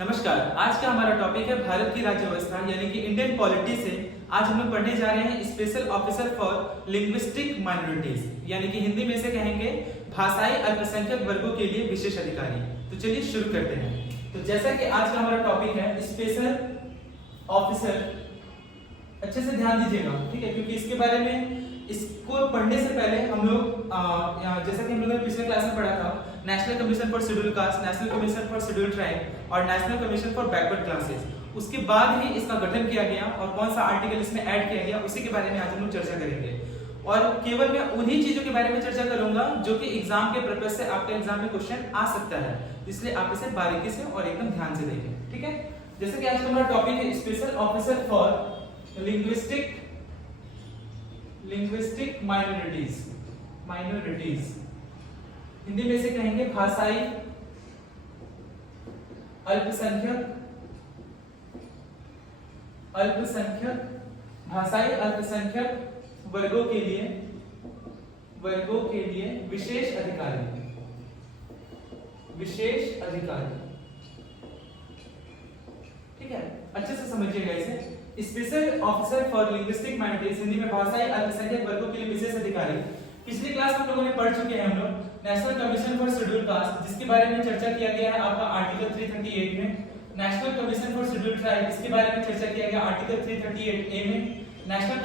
नमस्कार। आज का हमारा टॉपिक है भारत की राज्य व्यवस्था यानी कि इंडियन पॉलिटी से। आज हम लोग पढ़ने जा रहे हैं special officer for linguistic minorities यानी कि हिंदी में से कहेंगे भाषाई अल्पसंख्यक वर्गों के लिए विशेष अधिकारी। तो चलिए शुरू करते हैं। तो जैसा कि आज का हमारा टॉपिक है स्पेशल ऑफिसर, अच्छे से ध्यान दीजिएगा, ठीक है, क्योंकि इसके बारे में इसको पढ़ने से पहले हम लोग जैसा कि हम लोगों ने पिछले क्लास में पढ़ा था national commission for schedule caste, national commission for schedule tribe और national commission for backward classes, उसके बाद ही इसका गठन किया गया और कौन सा आर्टिकल इसमें ऐड किया गया उसी के बारे में आज हम लोग चर्चा करेंगे। और केवल मैं उन्हीं चीजों के बारे में चर्चा करूंगा जो कि एग्जाम के पर्पस से आपके एग्जाम में क्वेश्चन आ सकता है, इसलिए आप इसे बारीकी से और एकदम ध्यान से देखें, ठीक है। जैसे कि आज का हमारा टॉपिक है special officer for linguistic minorities, Hindi में से कहेंगे भाषाई अल्पसंख्यक वर्गों के लिए विशेष अधिकारी। ठीक है, अच्छे से समझिएगा इसे। Special officer for linguistic minorities, Hindi में भाषाई अल्पसंख्यक वर्गों के लिए विशेष अधिकारी। पिछली क्लास में हम लोगों ने पढ़ चुके हैं हम लोग national commission for schedule cast, जिसके बारे में चर्चा किया गया है आपका आर्टिकल 338 में। National commission for schedule tribe, इसके बारे में चर्चा किया गया आर्टिकल 338A में। National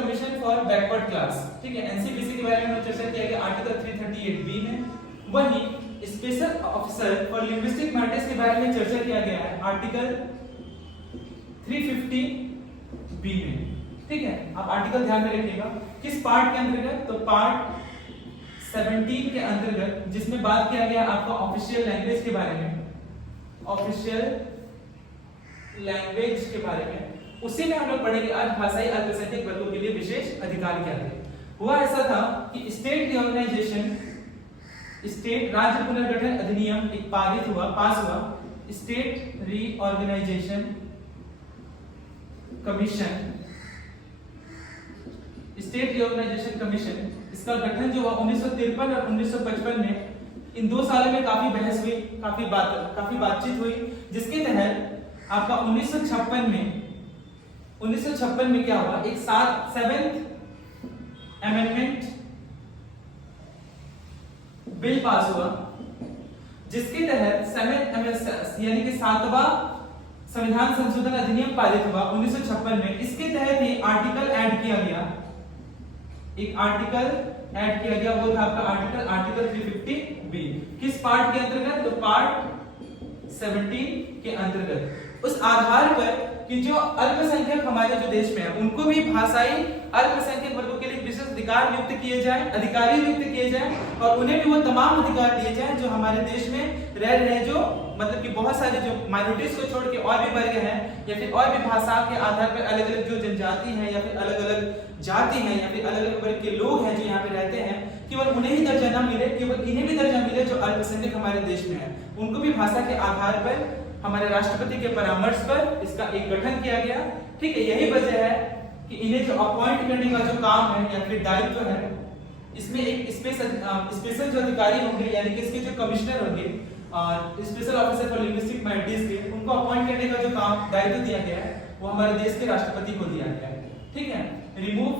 commission for backward class, ठीक है, एनसीबीसी के बारे में चर्चा किया गया आर्टिकल 338B में। वही special officer for linguistic minorities के बारे में चर्चा किया गया है आर्टिकल 350B में, ठीक है। आप आर्टिकल ध्यान में रखिएगा किस पार्ट के अंतर्गत, तो पार्ट 17 के अंतर्गत, जिसमें बात किया गया आपका ऑफिशियल लैंग्वेज के बारे में, उसी में हम लोग पढ़ेंगे आज भाषाई अल्पसंख्यक वर्गों के लिए विशेष अधिकार क्या थे। हुआ ऐसा था कि स्टेट राज्य पुनर्गठन अधिनियम एक पास हुआ। स्टेट रीऑर्गेनाइजेशन कमीशन, इसका गठन जो हुआ 1953 और 1955 में। इन 2 सालों में काफी बहस हुई, काफी बातचीत हुई, जिसके तहत आपका 1956 में क्या हुआ, एक 7th अमेंडमेंट बिल पास हुआ, जिसके तहत यानी कि 7वां संविधान संशोधन अधिनियम पारित हुआ 1956 में। इसके तहत ही आर्टिकल ऐड किया गया, वो था आपका आर्टिकल 350B। किस पार्ट के अंतर्गत, तो पार्ट 17 के अंतर्गत। उस आधार पर कि जो अल्पसंख्यक हमारे जो देश में है उनको भी भाषाई अल्पसंख्यक वर्गों के लिए विशेष अधिकारी नियुक्त किए जाए और उन्हें भी वो तमाम अधिकार दिए जाए जो हमारे देश में रह रहे हैं, जो मतलब कि बहुत सारे जो माइनॉरिटीज को छोड़ के और भी वर्ग हैं या फिर और भी भाषा के आधार पर अलग अलग जो जनजाति हैं या फिर अलग अलग जाति हैं या फिर अलग अलग वर्ग के लोग हैं जो यहाँ पे रहते हैं, केवल उन्हें ही दर्जा न मिले, केवल इन्हें भी दर्जा मिले जो अल्पसंख्यक हमारे देश में है। उनको भी भाषा के आधार पर हमारे राष्ट्रपति के परामर्श पर इसका एक गठन किया गया, ठीक है। यही वजह है कि इन्हें जो अपॉइंट करने का जो काम है या फिर दायित्व है, इसमें एक स्पेशल जो अधिकारी होंगे यानी कि इसके जो कमिश्नर होंगे special officer for linguistic minorities के, उनको अपॉइंट करने का जो काम दायित्व दिया गया है वो हमारे देश के राष्ट्रपति को दिया गया है, ठीक है। रिमूव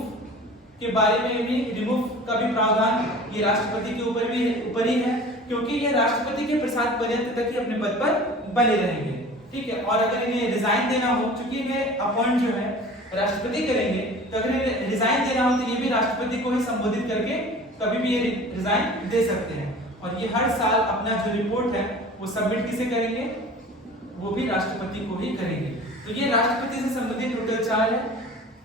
के बारे में भी, रिमूव का भी प्रावधान ये राष्ट्रपति के ऊपर ही है, क्योंकि ये राष्ट्रपति के प्रसाद पर्यंत तक ही अपने पद पर बने रहेंगे, ठीक है। और अगर इन्हें रिजाइन देना हो, चूंकि इन्हें अपॉइंट जो है राष्ट्रपति करेंगे, तो अगर इन्हें रिजाइन देना हो तो ये भी राष्ट्रपति को ही संबोधित करके कभी भी ये रिजाइन दे सकते हैं। और ये हर साल अपना जो रिपोर्ट है वो सबमिट किसे करेंगे, वो भी राष्ट्रपति को ही करेंगे। तो ये राष्ट्रपति से संबंधित टोटल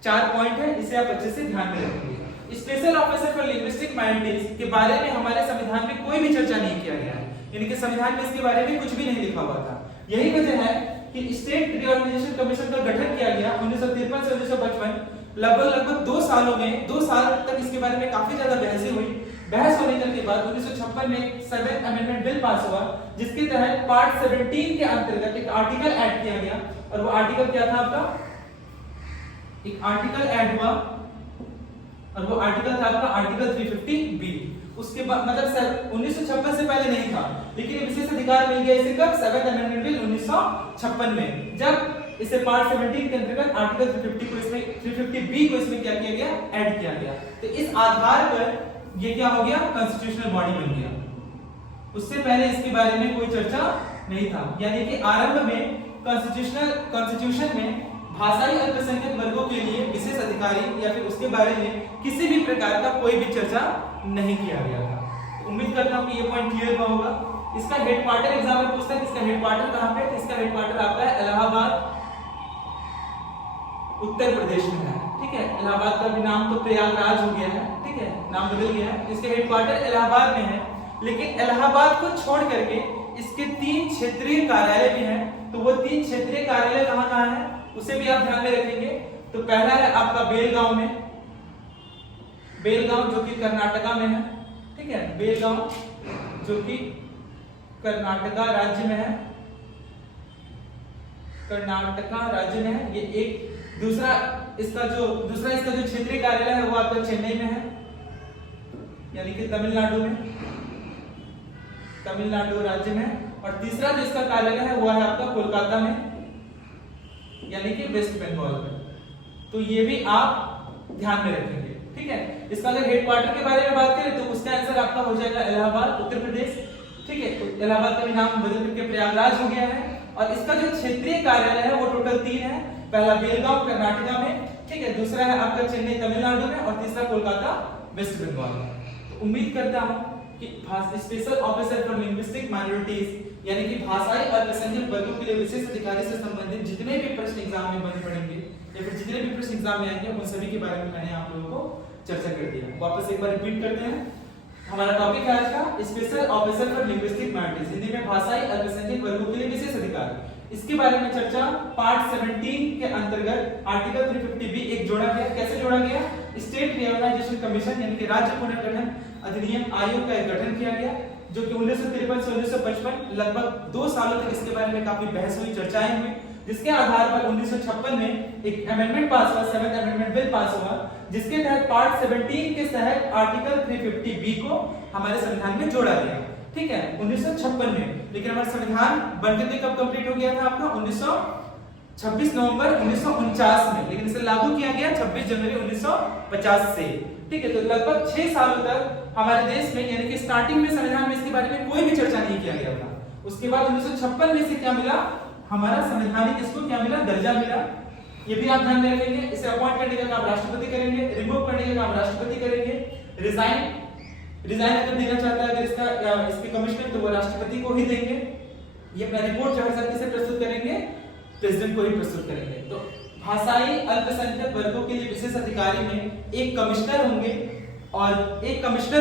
4 पॉइंट है, इसे आप अच्छे से ध्यान में रखेंगे। Special officer for linguistic minorities के बारे में हमारे संविधान में कोई भी चर्चा नहीं किया गया है, यानी कि संविधान में इसके बारे में कुछ भी नहीं लिखा हुआ था। यही वजह है कि स्टेट रीऑर्गेनाइजेशन कमीशन का गठन किया गया 1953 से 1955। लगभग 2 साल तक इसके बारे में काफी ज्यादा बहस होने के बाद 1956 में 7th अमेंडमेंट बिल पास हुआ, जिसके तहत पार्ट 17 के अंतर्गत एक आर्टिकल ऐड किया गया। और वो आर्टिकल क्या था आपका, एक आर्टिकल ऐड हुआ और वो आर्टिकल था आपका आर्टिकल 350B। उसके बाद मतलब 1956 से पहले नहीं था, लेकिन ये विशेष अधिकार मिल गया इसे कब? 7th अमेंडमेंट बिल 1956 में, जब इसे पार्ट 17 के अंतर्गत आर्टिकल 350 को इसमें 350 बी को इसमें क्या किया गया? ऐड किया गया। तो इस आधार पर ये क्या हो गया? कॉन्स्टिट्यूशनल बॉडी बन गया। उससे पहले इसके बारे में कोई चर्चा नहीं था, यानी कि आरंभ में कॉन्स्टिट्यूशन में भाषाई अल्पसंख्यक वर्गों के लिए विशेष अधिकारी या फिर उसके बारे में किसी भी प्रकार का कोई भी चर्चा नहीं किया गया था। तो उम्मीद करता हूं कि ये पॉइंट क्लियर हुआ होगा। इसका हेडक्वार्टर एग्जाम में पूछता है, इसका हेडक्वार्टर कहां पे है? तो इसका हेडक्वार्टर आपका है इलाहाबाद, उत्तर प्रदेश में है। ठीक है, इलाहाबाद का भी नाम तो प्रयागराज हो गया है, ठीक है, नाम बदल गया है। इसके हेडक्वार्टर इलाहाबाद में है, लेकिन इलाहाबाद को छोड़ करके इसके 3 क्षेत्रीय कार्यालय भी हैं। तो वो 3 क्षेत्रीय कार्यालय कहां है उसे भी आप ध्यान में रखेंगे। तो पहला है आपका बेलगांव में, बेलगांव जो कि कर्नाटका में है। ठीक है, बेलगांव जो कि कर्नाटका राज्य में है, कर्नाटका राज्य में है ये एक। दूसरा इसका जो क्षेत्रीय कार्यालय है वो आपका चेन्नई में है, यानी कि तमिलनाडु में, तमिलनाडु राज्य में। और तीसरा जो इसका कार्यालय है वो है आपका कोलकाता में, यानी कि वेस्ट बंगाल में। तो ये भी आप ध्यान में रखेंगे। ठीक है, इसका अगर हेडक्वार्टर के बारे में बात करें तो उसका आंसर आपका हो जाएगा इलाहाबाद, उत्तर प्रदेश। ठीक है, तो इलाहाबाद का भी नाम बदल करके प्रयागराज हो गया है। और इसका जो क्षेत्रीय कार्यालय है वो टोटल 3 है। पहला बेलगांव कर्नाटका में, ठीक है, दूसरा है आपका चेन्नई तमिलनाडु में, और तीसरा कोलकाता वेस्ट बंगाल में। तो उम्मीद करता हूं कि special officer for linguistic minorities यानी कि भाषाई अल्पसंख्यक वर्गों के लिए विशेष अधिकारी से संबंधित जितने भी प्रश्न एग्जाम में बन पड़ेंगे या फिर जितने भी प्रश्न एग्जाम में आएंगे उन सभी के बारे में मैंने आप लोगों को चर्चा कर दिया। वापस एक बार रिपीट करते हैं। हमारा टॉपिक है आज का special officer for linguistic minorities, Hindi में भाषाई अल्पसंख्यक वर्गों के लिए विशेष अधिकार। इसके बारे में चर्चा पार्ट 17 के अंतर्गत आर्टिकल 350 बी एक जोड़ा गया। कैसे जोड़ा गया? स्टेट रिओर्गनाइजेशन कमीशन यानी कि राज्य पुनर्गठन अधिनियम आयोग का गठन किया गया, जो कि 1953 से 1955 लगभग 2 सालों तक इसके बारे में काफी बहस हुई, चर्चाएं हुई, जिसके आधार पर 1956 में एक अमेंडमेंट पास हुआ, 7th अमेंडमेंट बिल पास हुआ, जिसके तहत पार्ट 17 के तहत आर्टिकल 350 बी को हमारे संविधान में जोड़ा गया। ठीक है, 1956 में। लेकिन हमारा संविधान बनकर कब कंप्लीट हो गया था आपका? 26 नवंबर 1949 में, लेकिन इसे लागू किया गया 26 जनवरी 1950 से। ठीक है, तो लगभग 6 सालों तक हमारे देश में यानी कि स्टार्टिंग में संविधान में इसके बारे में कोई भी चर्चा नहीं किया गया था। उसके बाद 1956 में से क्या मिला? हमारा संवैधानिक इसको क्या मिला? दर्जा मिला। ये भी आप ध्यान में रखेंगे। इसे अपॉइंट करने का काम राष्ट्रपति करेंगे, रिमूव करने का काम राष्ट्रपति करेंगे, रिजाइन अगर देना चाहता है अगर इसके कमिश्नर तो वो राष्ट्रपति को ही देंगे। ये अपना रिपोर्ट जो है किसे प्रस्तुत करेंगे? प्रेसिडेंट को ही प्रस्तुत करेंगे। तो भाषाई अल्पसंख्यक वर्गों के लिए विशेष अधिकारी में एक कमिश्नर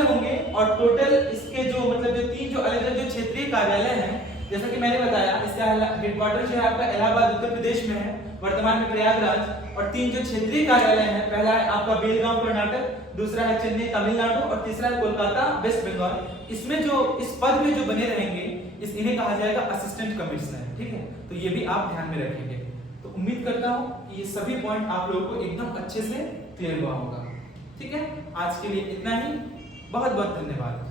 होंगे और टोटल इसके जो मतलब जो 3 जो अलग अलग जो क्षेत्रीय कार्यालय हैं, जैसा कि मैंने बताया, इसका हेडक्वार्टर जो है आपका इलाहाबाद उत्तर प्रदेश में है, वर्तमान में प्रयागराज। और 3 जो क्षेत्रीय कार्यालय हैं, पहला है आपका बेलगांव कर्नाटक, दूसरा है चेन्नई तमिलनाडु और तीसरा है कोलकाता वेस्ट बंगाल। इसमें जो इस पद में जो बने रहेंगे इन्हें कहा जाएगा असिस्टेंट कमिश्नर। ठीक है, तो ये भी आप ध्यान में रखेंगे। तो उम्मीद करता हूं कि ये सभी पॉइंट आप लोगों को एकदम अच्छे से क्लियर हुआ होगा। ठीक है, आज के लिए इतना ही। बहुत बहुत धन्यवाद।